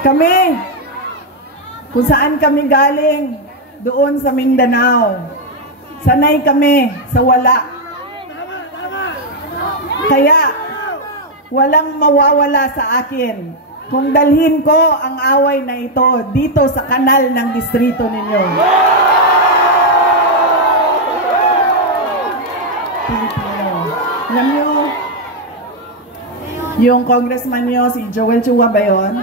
Kami, kung saan kami galing, doon sa Mindanao, sanay kami sa wala. Kaya, walang mawawala sa akin kung dalhin ko ang away na ito dito sa kanal ng distrito ninyo. Pilipino. Alam nyo, yung congressman nyo, si Joel Chua ba yun?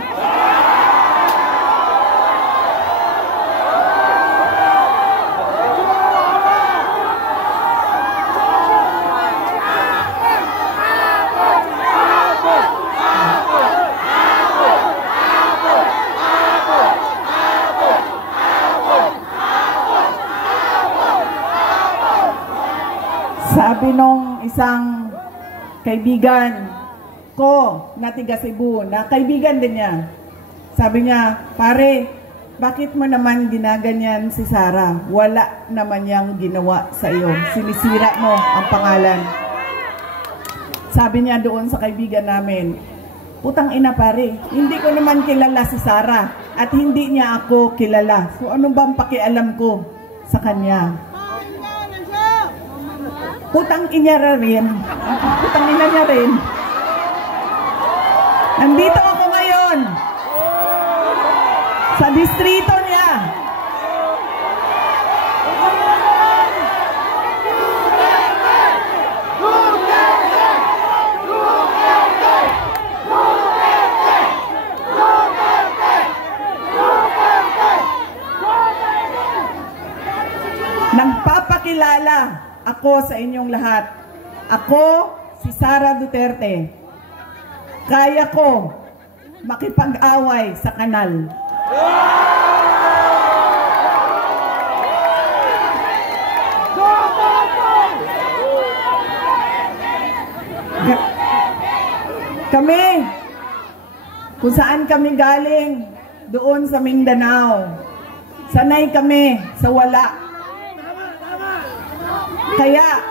Sabi nung isang kaibigan ko na tiga Cebu, na kaibigan din niya, sabi niya, pare, bakit mo naman ginaganyan si Sara? Wala naman niyang ginawa sa iyo. Sinisira mo ang pangalan. Sabi niya doon sa kaibigan namin, putang ina pare, hindi ko naman kilala si Sara at hindi niya ako kilala. So ano bang pakialam ko sa kanya? Putang ina rin. Putang ina niya rin. Nandito ako ngayon sa distrito niya. Nagpapakilala ako sa inyong lahat. Ako, si Sara Duterte. Kaya ko makipag-away sa kanal. Kami, kung saan kami galing, doon sa Mindanao, sanay kami sa wala. Kaya,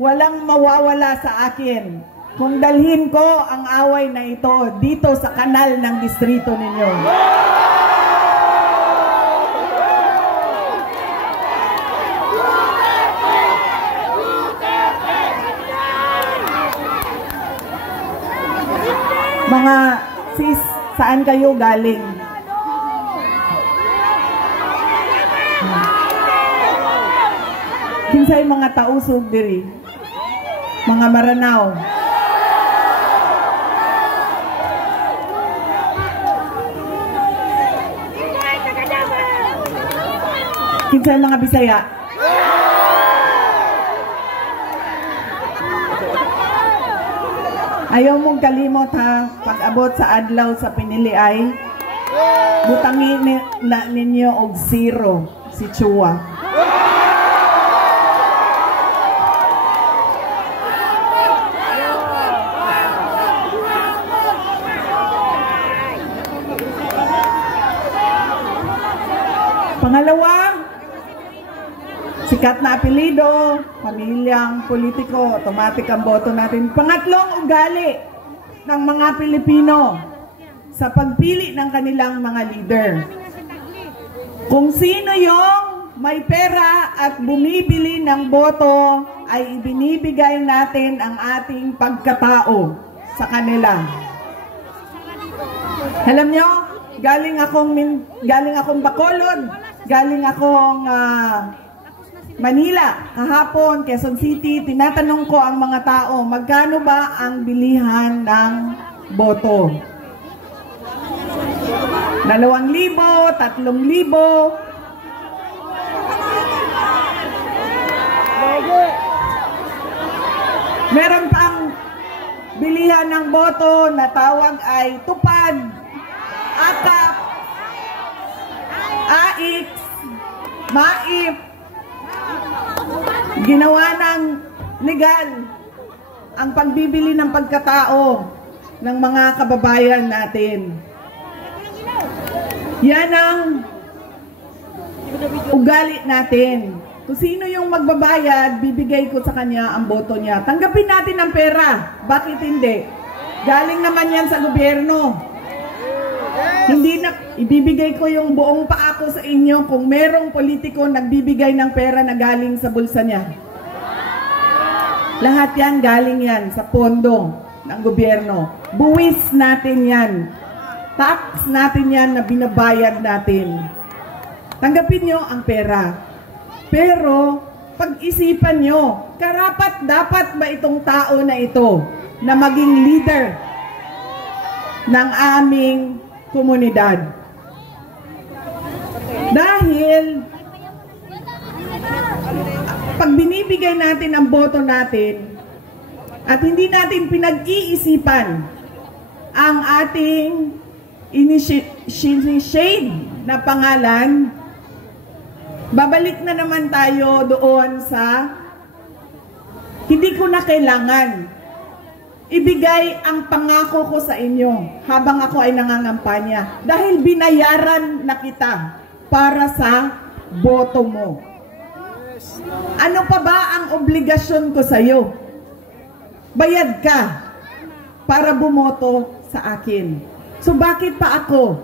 walang mawawala sa akin kung dalhin ko ang away na ito dito sa kanal ng distrito ninyo. Mga sis, saan kayo galing? Kinsay mga tausog diri, mga Maranao. Kinsay mga Bisaya. Ayaw mong kalimot ha, pag-abot sa adlaw sa piniliay, butangin na ninyo og 0 si Chua. Pangalawa, sikat na apelido, pamilyang politiko, automatic ang boto natin. Pangatlong, ugali ng mga Pilipino sa pagpili ng kanilang mga leader. Kung sino yung may pera at bumibili ng boto, ay ibinibigay natin ang ating pagkatao sa kanila. Alam nyo, galing akong Bacolod, galing akong Manila, kahapon, Quezon City. Tinatanong ko ang mga tao, magkano ba ang bilihan ng boto? 2,000, 3,000. Meron pang bilihan ng boto na tawag ay tupad, akap, AIX, MAIP. Ginawa ng legal ang pagbibili ng pagkatao ng mga kababayan natin. Yan ang ugali natin. Kung sino yung magbabayad, bibigay ko sa kanya ang boto niya. Tanggapin natin ang pera. Bakit hindi? Galing naman yan sa gobyerno. Hindi na, ibibigay ko yung buong paako sa inyo kung merong politiko nagbibigay ng pera na galing sa bulsa niya. Lahat yan, galing yan sa pondo ng gobyerno. Buwis natin yan. Tax natin yan na binabayad natin. Tanggapin nyo ang pera. Pero, pag-isipan nyo, karapat-dapat ba itong tao na ito na maging leader ng aming komunidad? Dahil pag binibigay natin ang boto natin at hindi natin pinag-iisipan ang ating shade na pangalan, babalik na naman tayo doon sa hindi ko na kailangan ibigay ang pangako ko sa inyo habang ako ay nangangampanya dahil binayaran na kita para sa boto mo. Ano pa ba ang obligasyon ko sa iyo? Bayad ka para bumoto sa akin. So bakit pa ako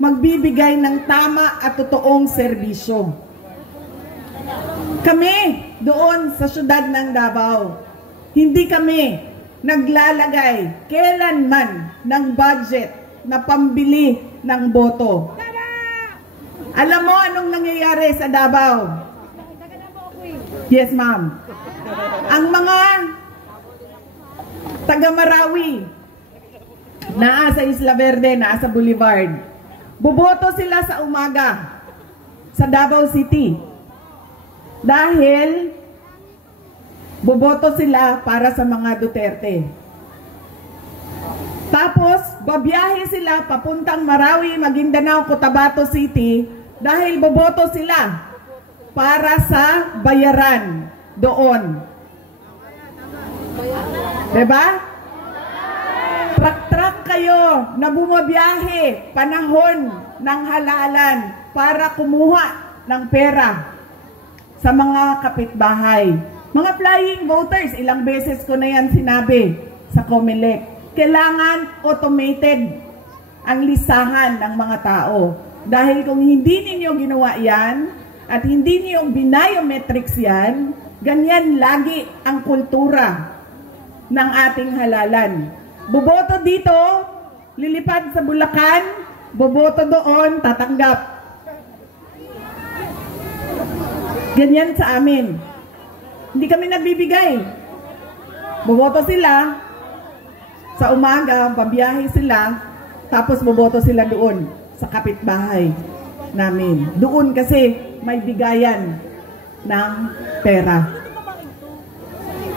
magbibigay ng tama at totoong serbisyo? Kami doon sa syudad ng Davao, hindi kami naglalagay kailanman ng budget na pambili ng boto. Alam mo anong nangyayari sa Davao? Yes, ma'am. Ang mga taga-Marawi, naa sa Isla Verde, naa sa Boulevard, boboto sila sa umaga sa Davao City. Dahil boboto sila para sa mga Duterte. Tapos, babiyahe sila papuntang Marawi, Maguindanao, Cotabato City dahil boboto sila para sa bayaran doon. Diba? Truck-truck kayo na bumabiyahe panahon ng halalan para kumuha ng pera sa mga kapitbahay. Mga flying voters, ilang beses ko na yan sinabi sa COMELEC. Kailangan automated ang listahan ng mga tao. Dahil kung hindi ninyo ginawa yan, at hindi niyo biometrics yan, ganyan lagi ang kultura ng ating halalan. Boboto dito, lilipad sa Bulacan, boboto doon, tatanggap. Ganyan sa amin. Hindi kami nagbibigay. Boboto sila, sa umaga, pabiyahe sila, tapos boboto sila doon, sa kapitbahay namin. Doon kasi may bigayan ng pera.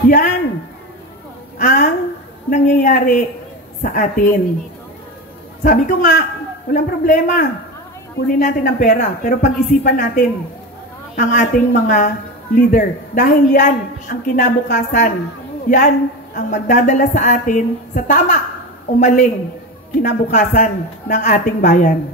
Yan ang nangyayari sa atin. Sabi ko nga, walang problema. Kunin natin ang pera, pero pag-isipan natin ang ating mga leader. Dahil yan ang kinabukasan. Yan ang magdadala sa atin sa tama o maling kinabukasan ng ating bayan.